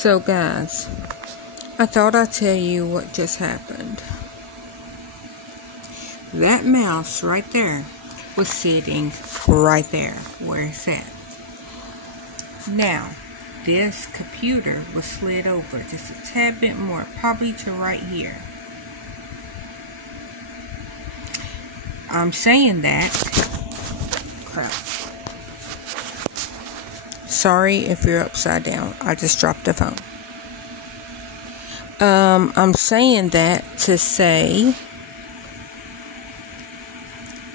So guys, I thought I'd tell you what just happened. That mouse right there was sitting right there where it's at. Now, this computer was slid over just a tad bit more, probably to right here. I'm saying that. Crap. Sorry if you're upside down. I just dropped the phone. I'm saying that to say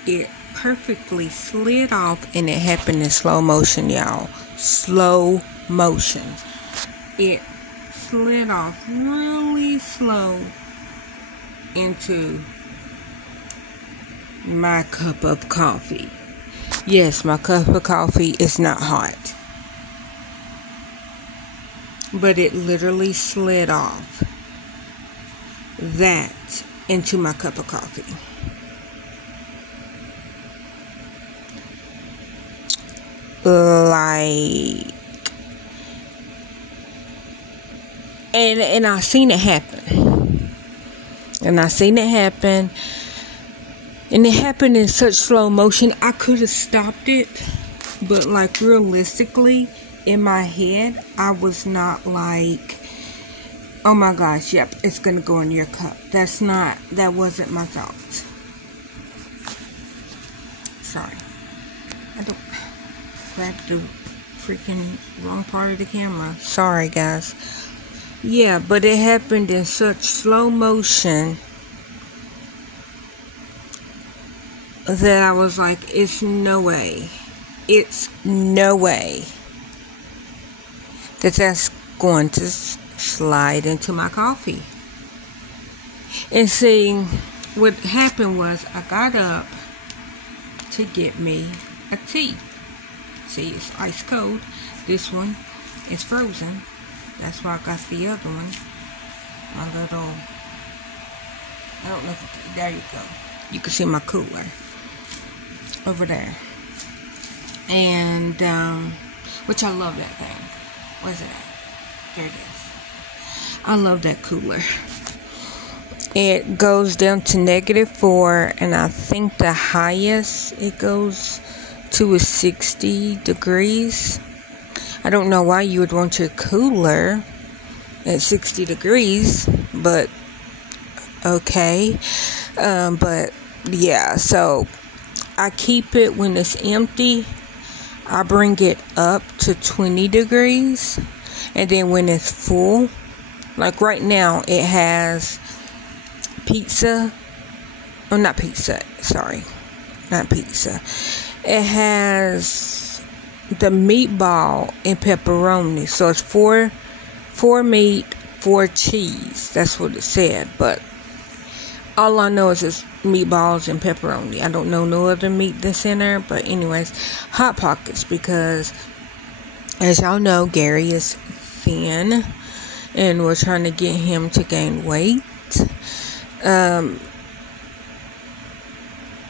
it perfectly slid off, and it happened in slow motion, y'all. Slow motion. It slid off really slow into my cup of coffee. Yes, my cup of coffee is not hot, but it literally slid off that into my cup of coffee. Like, and I seen it happen. And I seen it happen. And it happened in such slow motion. I could have stopped it. But like realistically, in my head, I was not like, oh my gosh, yep, it's going to go in your cup. That wasn't my thought. Sorry. I grabbed the freaking wrong part of the camera. Sorry, guys. Yeah, but it happened in such slow motion that I was like, it's no way that that's going to slide into my coffee. And see, what happened was I got up to get me a tea. See, it's ice cold. This one is frozen. That's why I got the other one. My little, I don't know if there you go. You can see my cooler over there. And, which I love that thing. Where's it at? There it is. I love that cooler. It goes down to -4, and I think the highest it goes to is 60 degrees. I don't know why you would want your cooler at 60 degrees, but okay. But yeah, so I keep it when it's empty. I bring it up to 20 degrees, and then when it's full, like right now, it has pizza. Oh, not pizza. Sorry, not pizza. It has the meatball and pepperoni. So it's four meat, 4 cheese. That's what it said. But all I know is it's meatballs and pepperoni. I don't know no other meat that's in there. But anyways, Hot Pockets, because as y'all know, Gary is thin, and we're trying to get him to gain weight.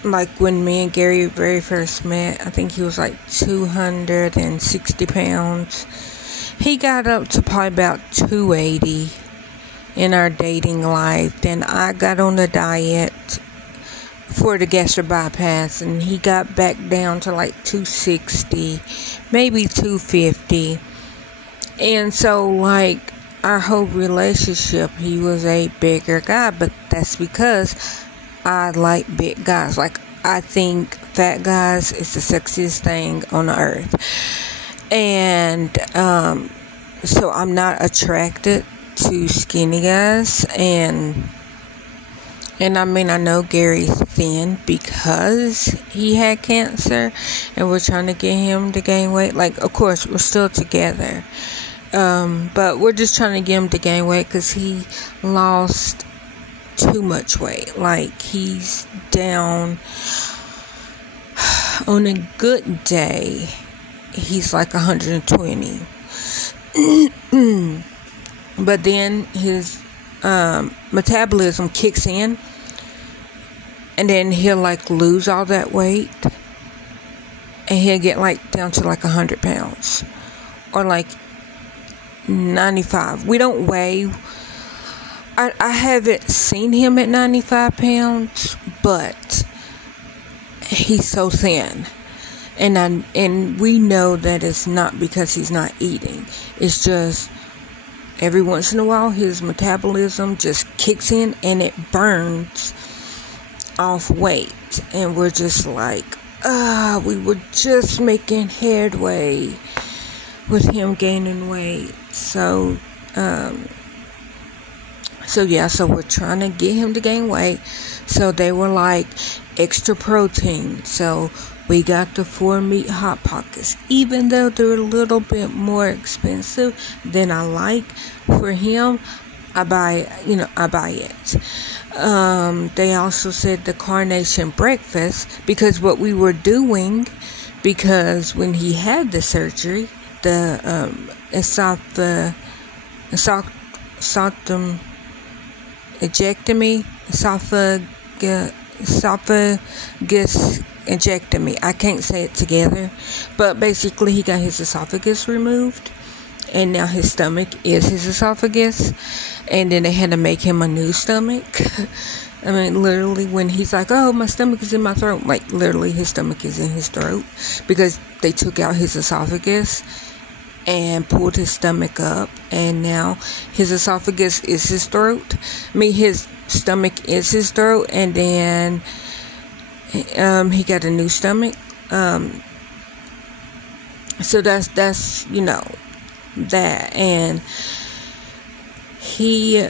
Like when me and Gary very first met, I think he was like 260 pounds. He got up to probably about 280 in our dating life. Then I got on the diet for the gastric bypass, and he got back down to like 260, maybe 250. And so like our whole relationship, he was a bigger guy, but that's because I like big guys. Like, I think fat guys is the sexiest thing on the earth. And so I'm not attracted to skinny guys. And I mean, I know Gary's thin because he had cancer, and we're trying to get him to gain weight. Like, of course, we're still together. But we're just trying to get him to gain weight because he lost too much weight. Like, he's down on a good day, he's like 120. But then his metabolism kicks in, and then he'll like lose all that weight, and he'll get like down to like 100 pounds, or like 95. We don't weigh. I haven't seen him at 95 pounds, but he's so thin. And we know that it's not because he's not eating. It's just every once in a while his metabolism just kicks in and it burns off weight. And we're just like, we were just making headway with him gaining weight. So we're trying to get him to gain weight. So they were like, extra protein. So we got the 4-meat Hot Pockets, even though they're a little bit more expensive than I like. For him, I buy it. They also said the Carnation breakfast, because what we were doing, because when he had the surgery, the esophageal ejectomy. I can't say it together, but basically he got his esophagus removed, and now his stomach is his esophagus, and then they had to make him a new stomach. I mean, literally, when he's like, oh, my stomach is in my throat, like, literally his stomach is in his throat, because they took out his esophagus and pulled his stomach up, and now his esophagus is his throat. I mean, his stomach is his throat, and then he got a new stomach. So that's that. And he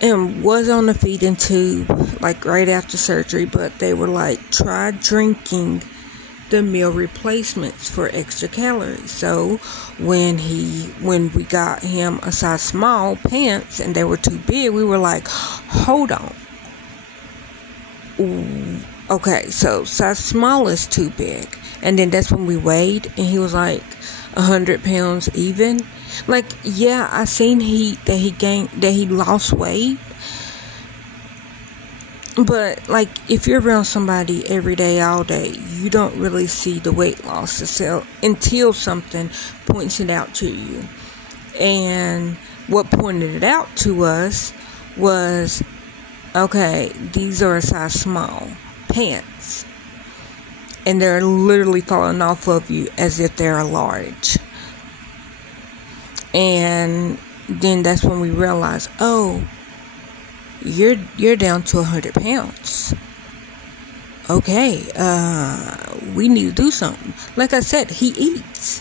was on the feeding tube like right after surgery, but they were like, try drinking the meal replacements for extra calories. So when we got him a size small pants and they were too big, we were like, hold on. Okay, so size small is too big. And then that's when we weighed, and he was like 100 pounds even. Like, yeah, I seen that he lost weight. But like, if you're around somebody every day, all day, you don't really see the weight loss until something points it out to you. And what pointed it out to us was, okay, these are a size small pants, and they're literally falling off of you as if they're a large. And then that's when we realized, oh, you're down to 100 pounds. Okay, we need to do something. Like I said, he eats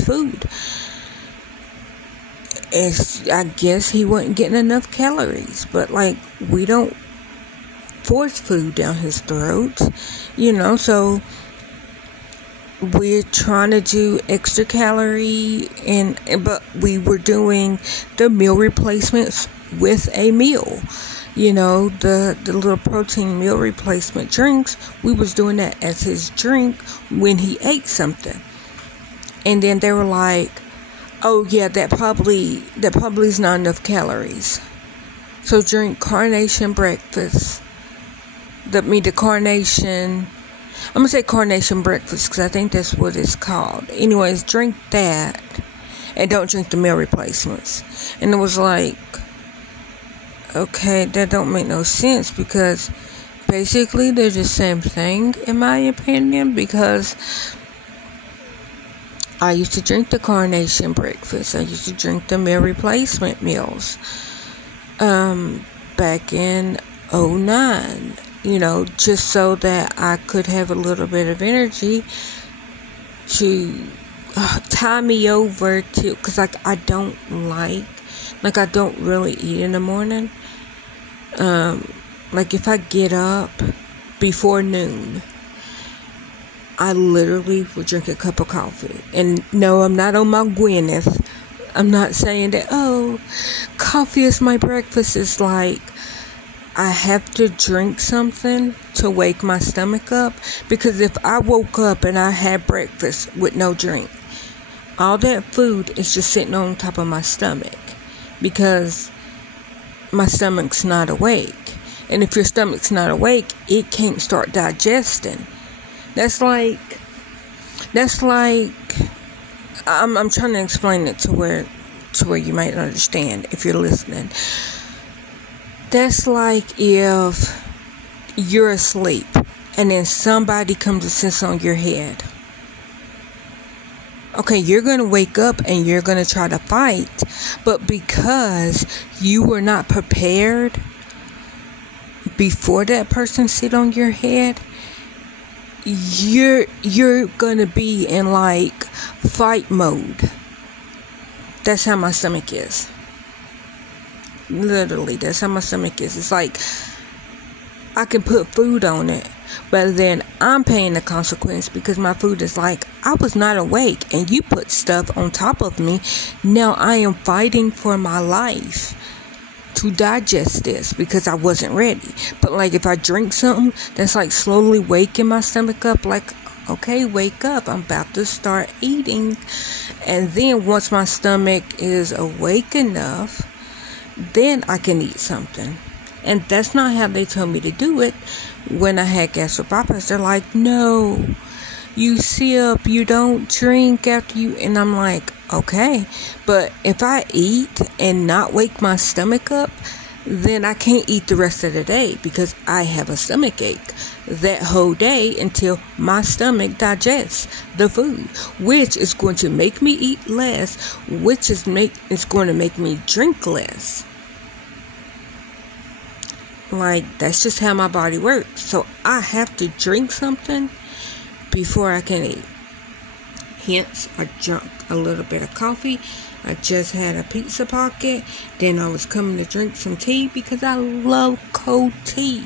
food. I guess he wasn't getting enough calories, but like, we don't force food down his throat, so we're trying to do extra calorie, but we were doing the meal replacements with a meal. The little protein meal replacement drinks, we was doing that as his drink when he ate something. And then they were like, oh yeah, that probably is not enough calories. So drink Carnation breakfast. The Carnation, I'm going to say Carnation breakfast because I think that's what it's called. Anyways, drink that and don't drink the meal replacements. And it was like, okay, that don't make no sense, because basically they're the same thing in my opinion, because I used to drink the Carnation breakfast. I used to drink the meal replacement meals back in 2009, just so that I could have a little bit of energy to tie me over to, because I don't really eat in the morning. Like if I get up before noon, I literally would drink a cup of coffee. And no, I'm not on my Gwyneth. I'm not saying that, oh, coffee is my breakfast. It's like, I have to drink something to wake my stomach up. Because if I woke up and I had breakfast with no drink, all that food is just sitting on top of my stomach. Because my stomach's not awake. And if your stomach's not awake, it can't start digesting. That's like I'm trying to explain it to where you might understand if you're listening. That's like if you're asleep and then somebody comes and sits on your head. Okay, you're going to wake up and you're going to try to fight, but because you were not prepared before that person sit on your head, you're going to be in like fight mode. That's how my stomach is. Literally, that's how my stomach is. It's like I can put food on it, but then I'm paying the consequence because my food is like, I was not awake and you put stuff on top of me. Now I am fighting for my life to digest this because I wasn't ready. But like if I drink something that's like slowly waking my stomach up, like, okay, wake up, I'm about to start eating. And then once my stomach is awake enough, then I can eat something. And that's not how they told me to do it. When I had gastric bypass, they're like, no, you sip, you don't drink after you. And I'm like, okay, but if I eat and not wake my stomach up, then I can't eat the rest of the day because I have a stomach ache that whole day until my stomach digests the food, which is going to make me eat less, which is going to make me drink less. Like, that's just how my body works. So I have to drink something before I can eat. Hence, I drank a little bit of coffee. I just had a pizza pocket. Then I was coming to drink some tea because I love cold tea.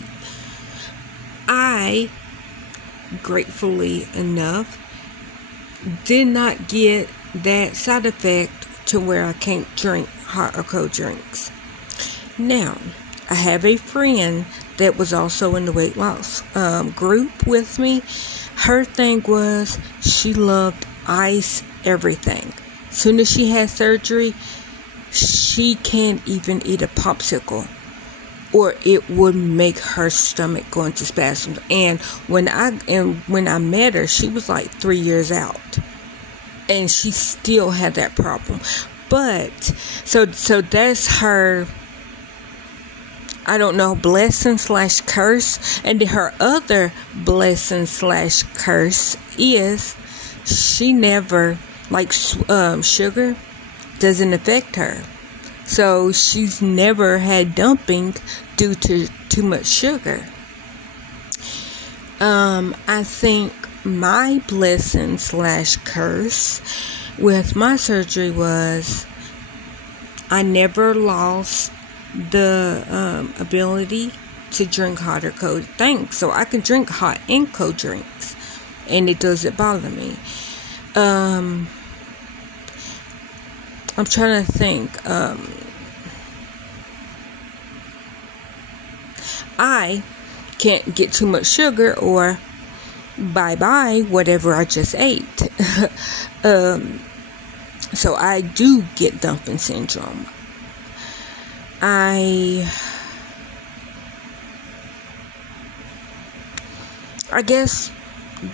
I, gratefully enough, did not get that side effect to where I can't drink hot or cold drinks. Now, I have a friend that was also in the weight loss group with me. Her thing was she loved ice everything. As soon as she had surgery, she can't even eat a popsicle, or it would make her stomach go into spasms. And when I met her, she was like 3 years out, and she still had that problem. But so that's her, I don't know, blessing / curse. And then her other blessing / curse is she never, like, sugar doesn't affect her. So she's never had dumping due to too much sugar. I think my blessing / curse with my surgery was I never lost the ability to drink hot or cold things. So I can drink hot and cold drinks, and it doesn't bother me. I'm trying to think. I can't get too much sugar, or bye-bye whatever I just ate. So I do get dumping syndrome. I guess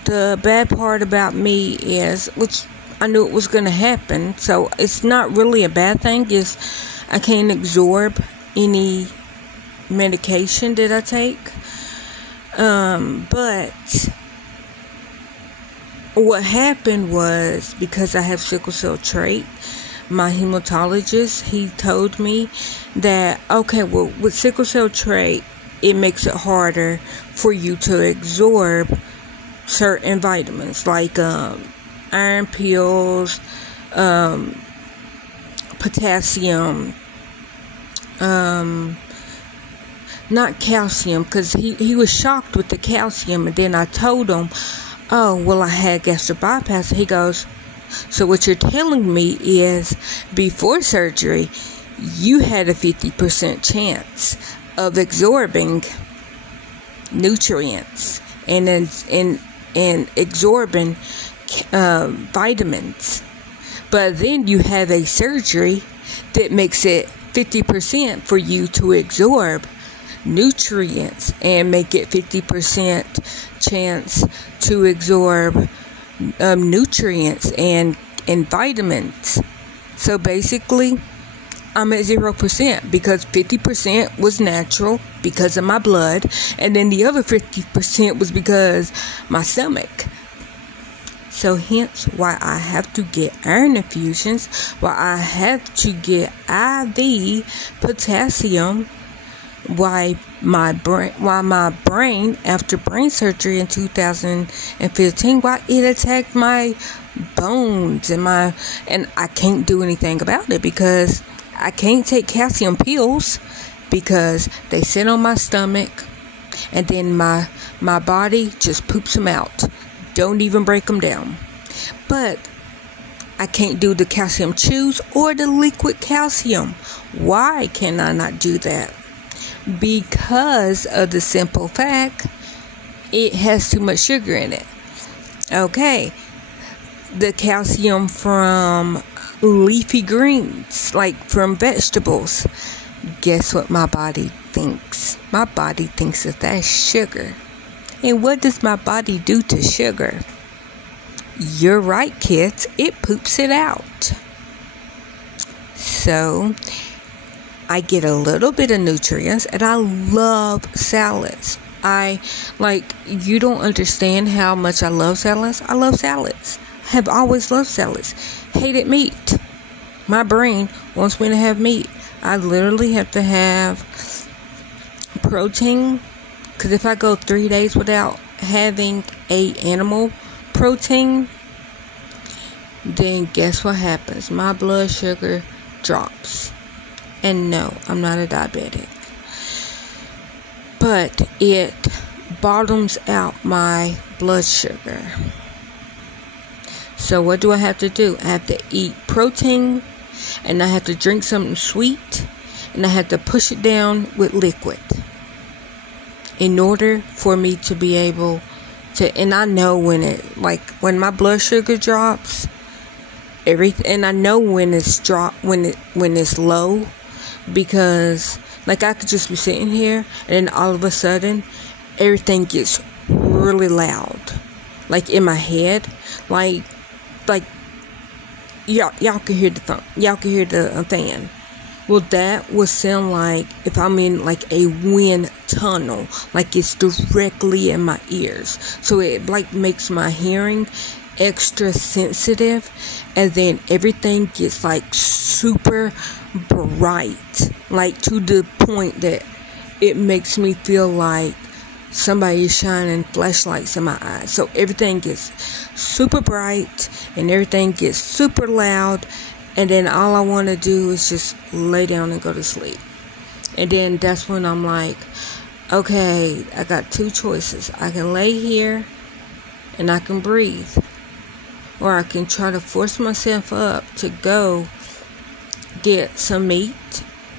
the bad part about me is, which I knew it was going to happen, so it's not really a bad thing, is I can't absorb any medication that I take. But what happened was, because I have sickle cell trait, my hematologist, he told me that, okay, well, with sickle cell trait, it makes it harder for you to absorb certain vitamins, like iron pills, potassium, not calcium, because he was shocked with the calcium. And then I told him, oh, well, I had gastric bypass. He goes, so what you're telling me is before surgery, you had a 50% chance of absorbing nutrients and absorbing vitamins. But then you have a surgery that makes it 50% for you to absorb nutrients and make it 50% chance to absorb nutrients and and vitamins. So basically, I'm at 0% because 50% was natural because of my blood, and then the other 50% was because my stomach. So hence why I have to get iron infusions, why I have to get IV potassium, why my brain after brain surgery in 2015, why it attacked my bones and I can't do anything about it because I can't take calcium pills because they sit on my stomach and then my body just poops them out. Don't even break them down. But I can't do the calcium chews or the liquid calcium. Why can I not do that? Because of the simple fact it has too much sugar in it. Okay. The calcium from leafy greens, like from vegetables. Guess what my body thinks? My body thinks that that's sugar. And what does my body do to sugar? You're right, kids. It poops it out. So, I get a little bit of nutrients, and I love salads. You don't understand how much I love salads. I love salads. I have always loved salads. Hated meat. My brain wants me to have meat. I literally have to have protein. Because if I go 3 days without having a animal protein, then guess what happens? My blood sugar drops. And no, I'm not a diabetic. But it bottoms out my blood sugar. So what do I have to do? I have to eat protein, and I have to drink something sweet, and I have to push it down with liquid in order for me to be able to. And I know when my blood sugar drops, and I know when it's when it's low, because I could just be sitting here and then all of a sudden everything gets really loud, in my head, y'all can hear the phone, y'all can hear the fan. Well, that would sound like if I'm in a wind tunnel, it's directly in my ears. So it makes my hearing extra sensitive, and then everything gets super bright, to the point that it makes me feel like somebody is shining flashlights in my eyes. So everything gets super bright and everything gets super loud, and then all I want to do is just lay down and go to sleep. And then that's when I'm like, okay, I got two choices. I can lay here and I can breathe, or I can try to force myself up to go get some meat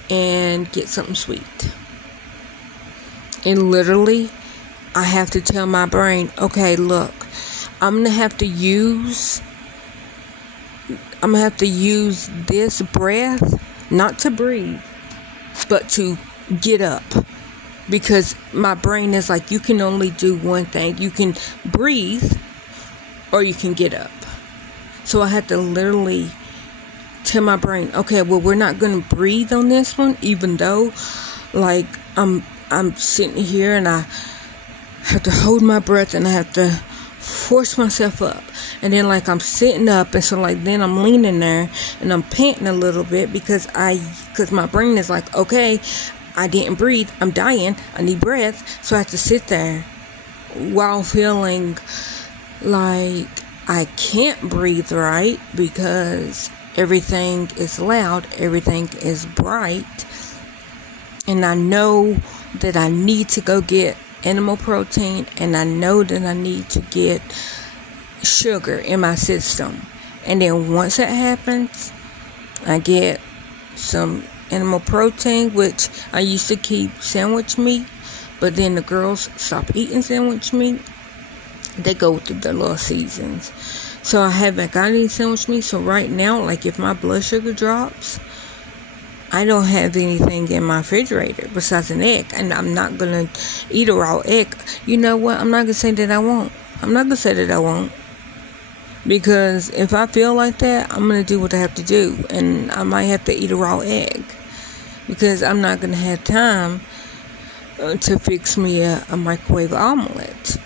and get something sweet. And literally, I have to tell my brain, okay, look, I'm going to have to use this breath, not to breathe, but to get up. Because my brain is you can only do one thing. You can breathe or you can get up. So I had to literally tell my brain, okay, well, we're not going to breathe on this one, even though I'm sitting here and I have to hold my breath and I have to force myself up. And then I'm sitting up, and so then I'm leaning there and I'm panting a little bit because my brain is okay, I didn't breathe, I'm dying, I need breath. So I have to sit there while feeling like I can't breathe right because everything is loud, everything is bright, and I know that I need to go get animal protein, and I know that I need to get sugar in my system. And then once that happens, I get some animal protein, which I used to keep sandwich meat, but then the girls stopped eating sandwich meat. They go through their little seasons. So I haven't got any sandwich meat. So right now, if my blood sugar drops, I don't have anything in my refrigerator besides an egg. And I'm not going to eat a raw egg. You know what? I'm not going to say that I won't. I'm not going to say that I won't. Because if I feel like that, I'm going to do what I have to do. And I might have to eat a raw egg. Because I'm not going to have time to fix me a microwave omelet.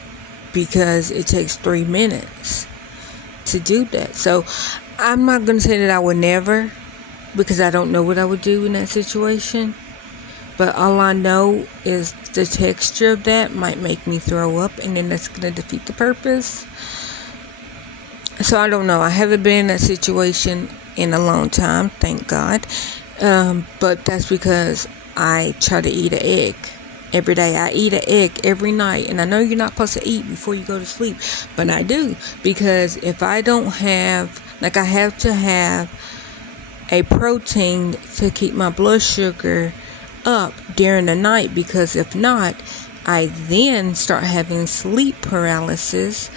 Because it takes 3 minutes to do that. So I'm not going to say that I would never. Because I don't know what I would do in that situation. But all I know is the texture of that might make me throw up. And then that's going to defeat the purpose. So I don't know. I haven't been in that situation in a long time, thank God. But that's because I try to eat an egg every day. I eat an egg every night. And I know you're not supposed to eat before you go to sleep. But I do. Because if I don't have, like I have to have a protein to keep my blood sugar up during the night. Because if not, I then start having sleep paralysis.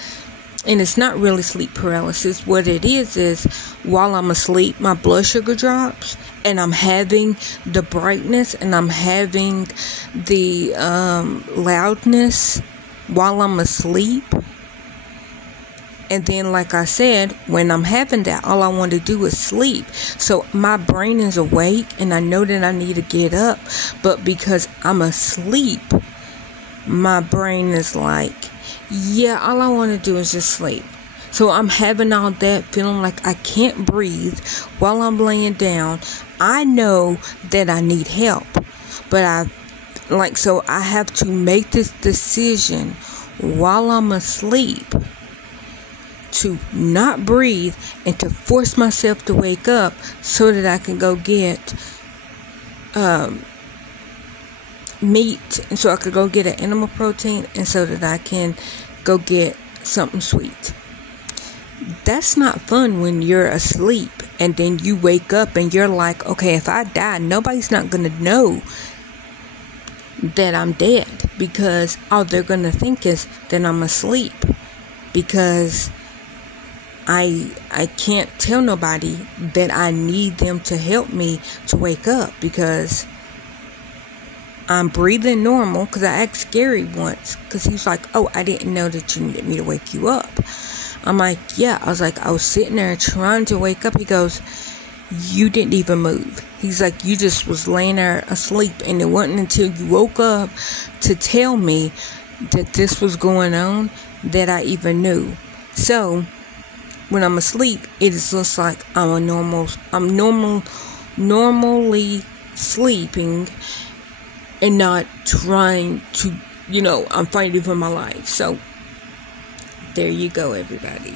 And it's not really sleep paralysis. What it is while I'm asleep, my blood sugar drops. And I'm having the brightness. And I'm having the loudness while I'm asleep. And then, like I said, when I'm having that, all I want to do is sleep. So my brain is awake. And I know that I need to get up. But because I'm asleep, my brain is like, yeah, all I want to do is just sleep. So I'm having all that, feeling like I can't breathe while I'm laying down. I know that I need help. But so I have to make this decision while I'm asleep to not breathe and to force myself to wake up so that I can go get meat, and so I could go get an animal protein, and so that I can go get something sweet. That's not fun when you're asleep and then you wake up and you're like, okay, if I die, nobody's not gonna know that I'm dead, because all they're gonna think is that I'm asleep, because I can't tell nobody that I need them to help me to wake up, because I'm breathing normal. Because I asked Gary once, because he was like, oh, I didn't know that you needed me to wake you up. I'm like, yeah. I was like, I was sitting there trying to wake up. He goes, you didn't even move. He's like, you just was laying there asleep, and it wasn't until you woke up to tell me that this was going on that I even knew. So when I'm asleep, it is just like I'm normally sleeping, and not trying to, I'm fighting for my life. So there you go, everybody.